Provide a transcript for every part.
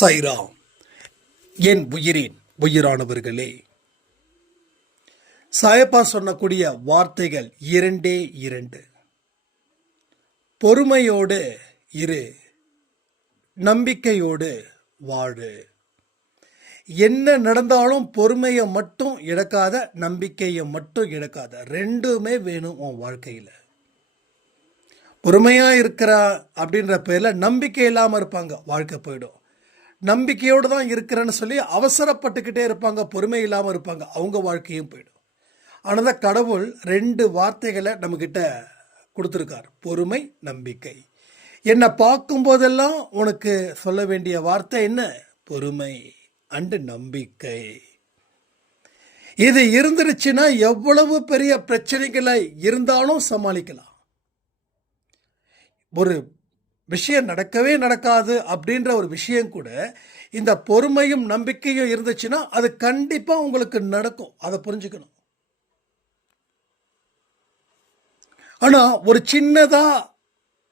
சைரா என் உயிரின் உயிரானவர்களே. சாயப்பா சொன்னக்கூடிய வார்த்தைகள் இரண்டே இரண்டு. பொறுமையோடு இரு நம்பிக்கையோடு வாழு. என்ன நடந்தாலும் பொறுமையை மட்டும் இழக்காத நம்பிக்கையை மட்டும் இழக்காத ரெண்டுமே வேணும் உன் வாழ்க்கையில். பொறுமையாக இருக்கிறா அப்படின்ற பேரில் நம்பிக்கை இல்லாமல் இருப்பாங்க வாழ்க்கை போயிடும். நம்பிக்கையோடு தான் இருக்கிறேன்னு சொல்லி அவசரப்பட்டுக்கிட்டே இருப்பாங்க பொறுமை இல்லாமல் இருப்பாங்க. அவங்க வாழ்க்கையும் போயிடும். ஆனால் தான் கடவுள் ரெண்டு வார்த்தைகளை நம்மக்கிட்ட கொடுத்துருக்கார். பொறுமை நம்பிக்கை. என்னை பார்க்கும்போதெல்லாம் உனக்கு சொல்ல வேண்டிய வார்த்தை என்ன? பொறுமை அண்டு நம்பிக்கை. இது இருந்துருச்சுன்னா எவ்வளவு பெரிய பிரச்சனைகளை இருந்தாலும் சமாளிக்கலாம். ஒரு விஷயம் நடக்கவே நடக்காது அப்படின்ற ஒரு விஷயம் கூட இந்த பொறுமையும் நம்பிக்கையும் இருந்துச்சுன்னா அது கண்டிப்பாக உங்களுக்கு நடக்கும். அதை புரிஞ்சுக்கணும். ஆனால் ஒரு சின்னதாக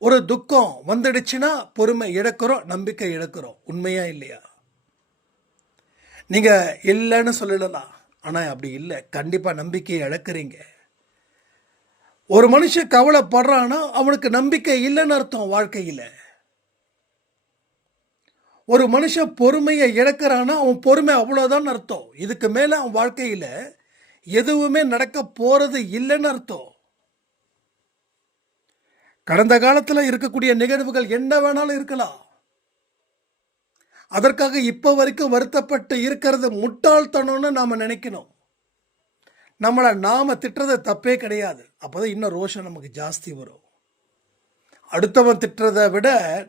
ஒரு துக்கம் வந்துடுச்சுன்னா பொறுமை இழக்கிறோம் நம்பிக்கை இழக்கிறோம். உண்மையா இல்லையா? நீங்கள் இல்லைன்னு சொல்லலாம் ஆனால் அப்படி இல்லை. கண்டிப்பாக நம்பிக்கையை இழக்கிறீங்க. ஒரு மனுஷன் கவலைப்படுறான்னா அவனுக்கு நம்பிக்கை இல்லைன்னு அர்த்தம் வாழ்க்கையில். ஒரு மனுஷன் பொறுமையை இழக்கிறான்னா அவன் பொறுமை அவ்வளோதான் அர்த்தம். இதுக்கு மேலே அவன் வாழ்க்கையில் எதுவுமே நடக்க போகிறது இல்லைன்னு அர்த்தம். கடந்த காலத்தில் இருக்கக்கூடிய நிகழ்வுகள் என்ன வேணாலும் இருக்கலாம். அதற்காக இப்போ வரைக்கும் வருத்தப்பட்டு இருக்கிறது முட்டாள்தனம்னு நாம் நினைக்கணும். நம்மளை நாம் திட்டுறது தப்பே கிடையாது. அப்போ தான் இன்னும் ரோஷம் நமக்கு ஜாஸ்தி வரும். அடுத்தவன் திட்டுறதை விட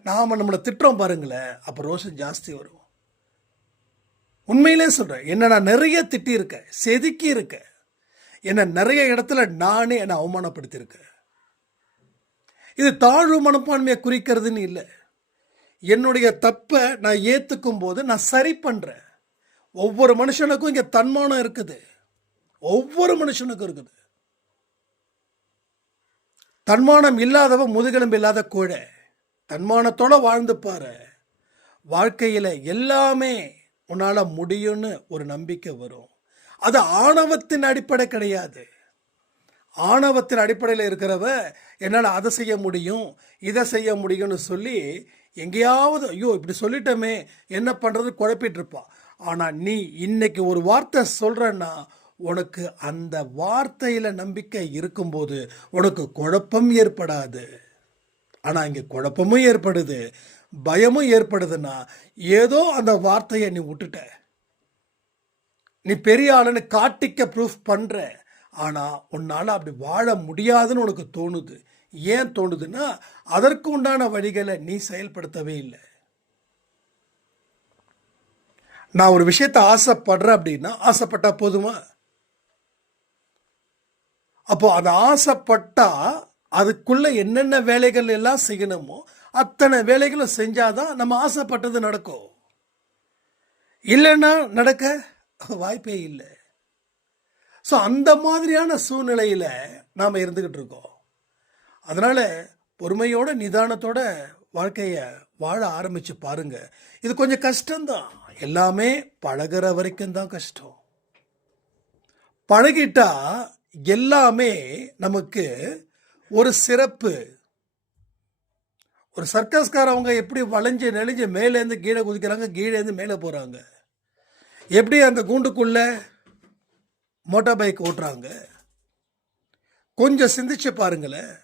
நாம் நம்மளை திட்டுறோம் பாருங்களேன் அப்போ ரோஷம் ஜாஸ்தி வரும். உண்மையிலே சொல்கிறேன் என்னை நான் நிறைய திட்டியிருக்கேன் செதுக்கி இருக்கேன் என்னை நிறைய இடத்துல நானே என்னை அவமானப்படுத்தியிருக்கேன். இது தாழ்வு மனப்பான்மையை குறிக்கிறதுன்னு இல்லை. என்னுடைய தப்பை நான் ஏற்றுக்கும் போது நான் சரி பண்ணுறேன் ஒவ்வொரு மனுஷனுக்கும் இங்கே தன்மானம் இருக்குது. ஒவ்வொரு மனுஷனுக்கும் இருக்குது. தன்மானம் இல்லாதவன் முதுகெலும்பு இல்லாத கோழை தன்மானத்தோடு வாழ்ந்து பாரு. வாழ்க்கையில் எல்லாமே உன்னால் முடியும்னு ஒரு நம்பிக்கை வரும். அது ஆணவத்தின் அடிப்படை கிடையாது. ஆணவத்தின் அடிப்படையில் இருக்கிறவ என்னால் அதை செய்ய முடியும் இதை செய்ய முடியும்னு சொல்லி எங்கேயாவது ஐயோ இப்படி சொல்லிட்டோமே என்ன பண்ணுறது குழப்பிட்டு இருப்பான் ஆனால் நீ இன்னைக்கு ஒரு வார்த்தை சொல்கிறன்னா உனக்கு அந்த வார்த்தையில் நம்பிக்கை இருக்கும்போது உனக்கு குழப்பம் ஏற்படாது. ஆனால் இங்கே குழப்பமும் ஏற்படுது பயமும் ஏற்படுதுன்னா ஏதோ அந்த வார்த்தையை நீ விட்டுட்ட. நீ பெரிய ஆளுன்னு காட்டிக்க ப்ரூஃப் பண்ணுற ஆனால் உன்னால் அப்படி வாழ முடியாதுன்னு உனக்கு தோணுது. ஏன் தோணுதுன்னா அதற்கு உண்டான வழிகளை நீ செயல்படுத்தவே இல்லை. நான் ஒரு விஷயத்தை ஆசைப்படுறேன் அப்படின்னா ஆசைப்பட்டால் போதுமா? அப்போ அதை ஆசைப்பட்டா அதுக்குள்ள என்னென்ன வேலைகள் எல்லாம் செய்யணுமோ அத்தனை வேலைகளும் செஞ்சாதான் நம்ம ஆசைப்பட்டது நடக்கும். இல்லைன்னா நடக்க வாய்ப்பே இல்லை. ஸோ அந்த மாதிரியான சூழ்நிலையில் நாம் இருந்துக்கிட்டு இருக்கோம். அதனால் பொறுமையோட நிதானத்தோட வாழ்க்கையை வாழ ஆரம்பித்து பாருங்க. இது கொஞ்சம் கஷ்டம்தான். எல்லாமே பழகிற வரைக்கும் தான் கஷ்டம். பழகிட்டா எல்லாமே நமக்கு ஒரு சிறப்பு. ஒரு சர்க்கஸ்காரவங்க எப்படி வளைஞ்சு நெளிஞ்சு மேலேருந்து கீழே குதிக்கிறாங்க கீழேருந்து மேலே போகிறாங்க எப்படி அந்த கூண்டுக்குள்ளே மோட்டார் பைக் ஓட்டுறாங்க? கொஞ்சம் சிந்திச்சு பாருங்களேன்.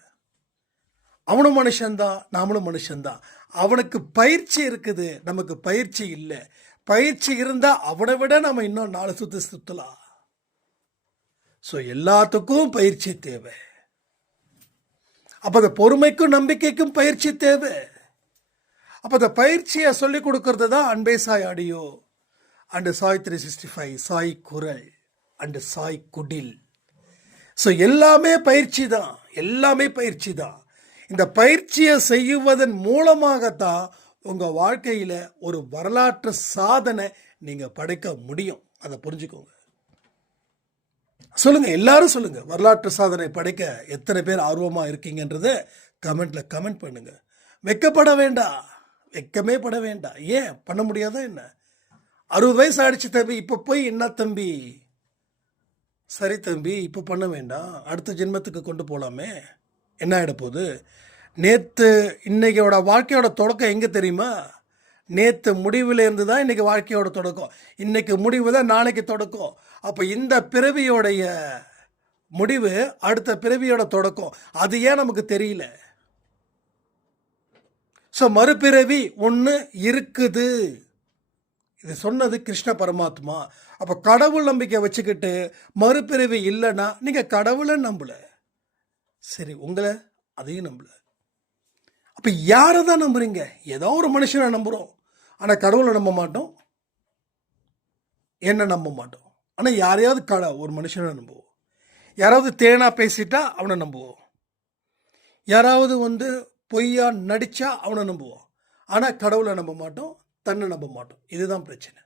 அவனும் மனுஷன்தான் நாமளும் மனுஷன்தான். அவனுக்கு பயிற்சி இருக்குது நமக்கு பயிற்சி இல்லை. பயிற்சி இருந்தால் அவனை விட நம்ம இன்னும் நாலு சுற்றி சுற்றலாம் ஸோ எல்லாத்துக்கும் பயிற்சி தேவை. அப்போ அந்த பொறுமைக்கும் நம்பிக்கைக்கும் பயிற்சி தேவை. அப்போ அந்த பயிற்சியை சொல்லிக் கொடுக்கறது தான் அன்பே Sai audio. And Sai three sixty five Sai குரல் அண்டு சாய் குடில். ஸோ எல்லாமே பயிற்சி தான். எல்லாமே பயிற்சி தான். இந்த பயிற்சியை செய்வதன் மூலமாகத்தான் உங்கள் வாழ்க்கையில் ஒரு வரலாற்று சாதனை நீங்கள் படைக்க முடியும். அதை புரிஞ்சுக்கோங்க. சொல்லுங்க எல்லாரும் சொல்லுங்க. வரலாற்று சாதனை படைக்க எத்தனை பேர் ஆர்வமாக இருக்கீங்கன்றத கமெண்ட்ல கமெண்ட் பண்ணுங்க. வெக்கப்பட வேண்டாம் வெக்கமே பட வேண்டாம் ஏன்? பண்ண முடியாதா என்ன? அறுபது வயசு ஆயிடுச்சு தம்பி இப்போ போய் என்ன தம்பி? சரி தம்பி இப்போ பண்ண வேண்டாம். அடுத்த ஜென்மத்துக்கு கொண்டு போகலாமே என்ன ஆகிட போகுது? நேற்று இன்றைக்கியோட வாழ்க்கையோட தொடக்கம் எங்கே தெரியுமா? நேற்று முடிவில் இருந்து தான் இன்றைக்கி வாழ்க்கையோட தொடக்கம். இன்றைக்கி முடிவு தான் நாளைக்கு தொடக்கம். அப்போ இந்த பிறவியோடைய முடிவு அடுத்த பிறவியோட தொடக்கம். அது ஏன் நமக்கு தெரியல? ஸோ மறுபிறவி ஒன்று இருக்குது. இது சொன்னது கிருஷ்ண பரமாத்மா. அப்போ கடவுள் நம்பிக்கை வச்சுக்கிட்டு மறுபிறவி இல்லைன்னா நீங்கள் கடவுளை நம்பல. சரி உங்களை அதையும் நம்பல. அப்போ யாரை தான் நம்புறீங்க? ஏதோ ஒரு மனுஷனை நம்புகிறோம் ஆனால் கடவுளை நம்ப மாட்டோம். என்ன நம்ப மாட்டோம். ஆனால் யாரையாவது கட ஒரு மனுஷனை நம்புவோம். யாராவது தேனாக பேசிட்டா அவனை நம்புவோம். யாராவது வந்து பொய்யா நடித்தா அவனை நம்புவோம். ஆனால் கடவுளை நம்ப மாட்டோம் தன்னை நம்ப மாட்டோம். இதுதான் பிரச்சனை.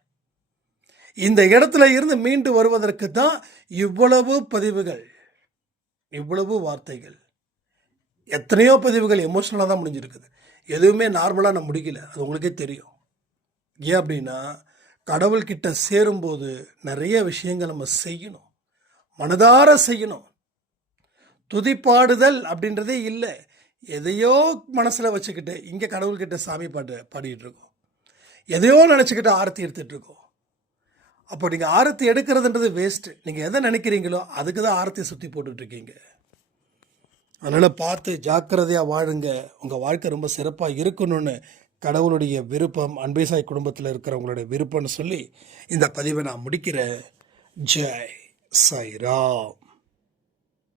இந்த இடத்துல இருந்து மீண்டு வருவதற்கு தான் இவ்வளவு பதிவுகள் இவ்வளவு வார்த்தைகள். எத்தனையோ பதிவுகள் எமோஷ்னலாக தான் முடிஞ்சிருக்குது. எதுவுமே நார்மலாக நான் முடிக்கல. அது உங்களுக்கே தெரியும். ஏன் அப்படின்னா கடவுள்கிட்ட சேரும்போது நிறைய விஷயங்கள் நம்ம செய்யணும். மனதார செய்யணும். துதிப்பாடுதல் அப்படின்றதே இல்லை. எதையோ மனசில் வச்சுக்கிட்டு இங்கே கடவுள்கிட்ட சாமி பாட்டு பாடிட்டு இருக்கோம். எதையோ நினச்சிக்கிட்டு ஆரத்தி எடுத்துட்டு இருக்கோம். அப்போ நீங்கள் ஆரத்தி எடுக்கிறதுன்றது வேஸ்ட்டு நீங்கள் எதை நினைக்கிறீங்களோ அதுக்கு தான் ஆரத்தி சுற்றி போட்டுட்ருக்கீங்க அதனால் பார்த்து ஜாக்கிரதையாக வாழுங்க. உங்கள் வாழ்க்கை ரொம்ப சிறப்பாக இருக்கணும்னு கடவுளுடைய விருப்பம் அன்பேசாய் குடும்பத்தில் இருக்கிறவங்களுடைய விருப்பம்னு சொல்லி இந்த பதிவை நான் முடிக்கிறேன். ஜெய் சாய்ராம்.